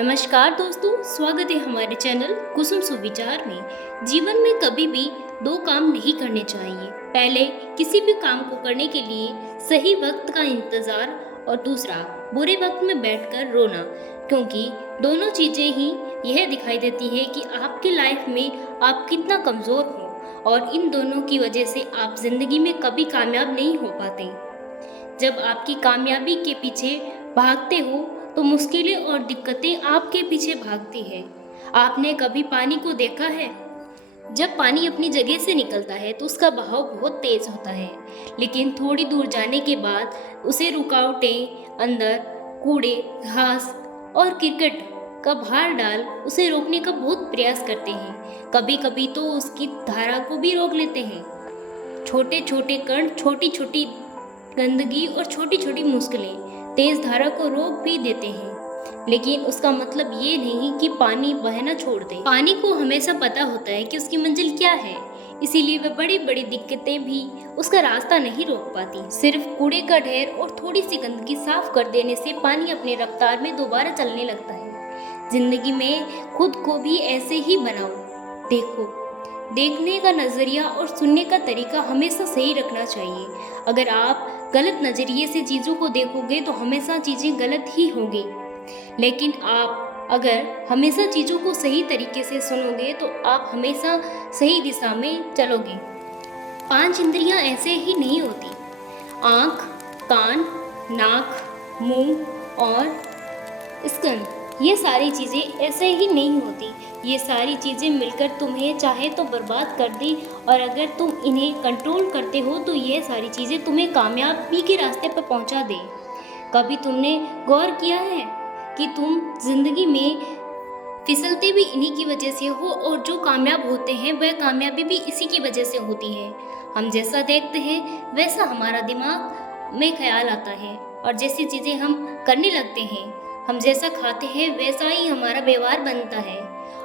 नमस्कार दोस्तों, स्वागत है हमारे चैनल कुसुम सुविचार में। जीवन में कभी भी दो काम नहीं करने चाहिए। पहले किसी भी काम को करने के लिए सही वक्त का इंतज़ार और दूसरा बुरे वक्त में बैठकर रोना, क्योंकि दोनों चीज़ें ही यह दिखाई देती है कि आपकी लाइफ में आप कितना कमज़ोर हो और इन दोनों की वजह से आप ज़िंदगी में कभी कामयाब नहीं हो पाते। जब आपकी कामयाबी के पीछे भागते हो तो मुश्किलें और दिक्कतें आपके पीछे भागती है। आपने कभी पानी को देखा है? जब पानी अपनी जगह से निकलता है तो उसका बहाव बहुत तेज होता है, लेकिन थोड़ी दूर जाने के बाद उसे रुकावटें, अंदर कूड़े, घास और क्रिकेट का भार डाल उसे रोकने का बहुत प्रयास करते हैं। कभी कभी तो उसकी धारा को भी रोक लेते हैं। छोटे छोटे कण, छोटी छोटी गंदगी और छोटी छोटी मुश्किलें तेज धारा को रोक भी देते हैं, लेकिन उसका मतलब ये नहीं कि पानी बहना छोड़ दे। पानी को हमेशा पता होता है कि उसकी मंजिल क्या है, इसीलिए वह बड़ी बड़ी दिक्कतें भी उसका रास्ता नहीं रोक पाती। सिर्फ कूड़े का ढेर और थोड़ी सी गंदगी साफ कर देने से पानी अपनी रफ्तार में दोबारा चलने लगता है। जिंदगी में खुद को भी ऐसे ही बनाओ। देखने का नज़रिया और सुनने का तरीका हमेशा सही रखना चाहिए। अगर आप गलत नज़रिए से चीज़ों को देखोगे तो हमेशा चीज़ें गलत ही होंगी, लेकिन आप अगर हमेशा चीज़ों को सही तरीके से सुनोगे तो आप हमेशा सही दिशा में चलोगे। 5 इंद्रियां ऐसे ही नहीं होती। आँख, कान, नाक, मुंह और स्कन, ये सारी चीज़ें ऐसे ही नहीं होती। ये सारी चीज़ें मिलकर तुम्हें चाहे तो बर्बाद कर दी, और अगर तुम इन्हें कंट्रोल करते हो तो ये सारी चीज़ें तुम्हें कामयाबी के रास्ते पर पहुंचा दे। कभी तुमने गौर किया है कि तुम जिंदगी में फिसलते भी इन्हीं की वजह से हो, और जो कामयाब होते हैं वह कामयाबी भी इसी की वजह से होती है। हम जैसा देखते हैं वैसा हमारा दिमाग में ख्याल आता है, और जैसी चीज़ें हम करने लगते हैं, हम जैसा खाते हैं वैसा ही हमारा व्यवहार बनता है,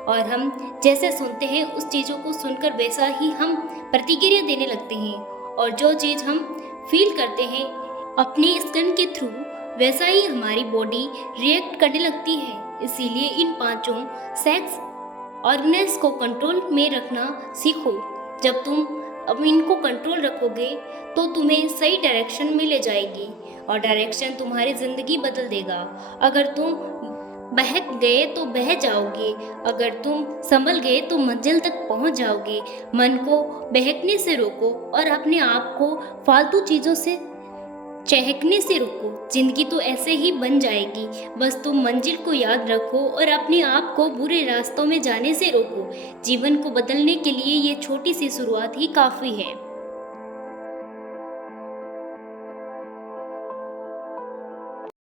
और हम जैसे सुनते हैं उस चीज़ों को सुनकर वैसा ही हम प्रतिक्रिया देने लगते हैं, और जो चीज़ हम फील करते हैं अपनी स्किन के थ्रू वैसा ही हमारी बॉडी रिएक्ट करने लगती है। इसीलिए इन 5 सेक्स ऑर्गन्स को कंट्रोल में रखना सीखो। जब तुम अब इनको कंट्रोल रखोगे तो तुम्हें सही डायरेक्शन में ले जाएगी, और डायरेक्शन तुम्हारी ज़िंदगी बदल देगा। अगर तुम बहक गए तो बह जाओगे, अगर तुम संभल गए तो मंजिल तक पहुंच जाओगे। मन को बहकने से रोको और अपने आप को फालतू चीज़ों से चहकने से रोको। जिंदगी तो ऐसे ही बन जाएगी, बस तुम मंजिल को याद रखो और अपने आप को बुरे रास्तों में जाने से रोको। जीवन को बदलने के लिए ये छोटी सी शुरुआत ही काफ़ी है।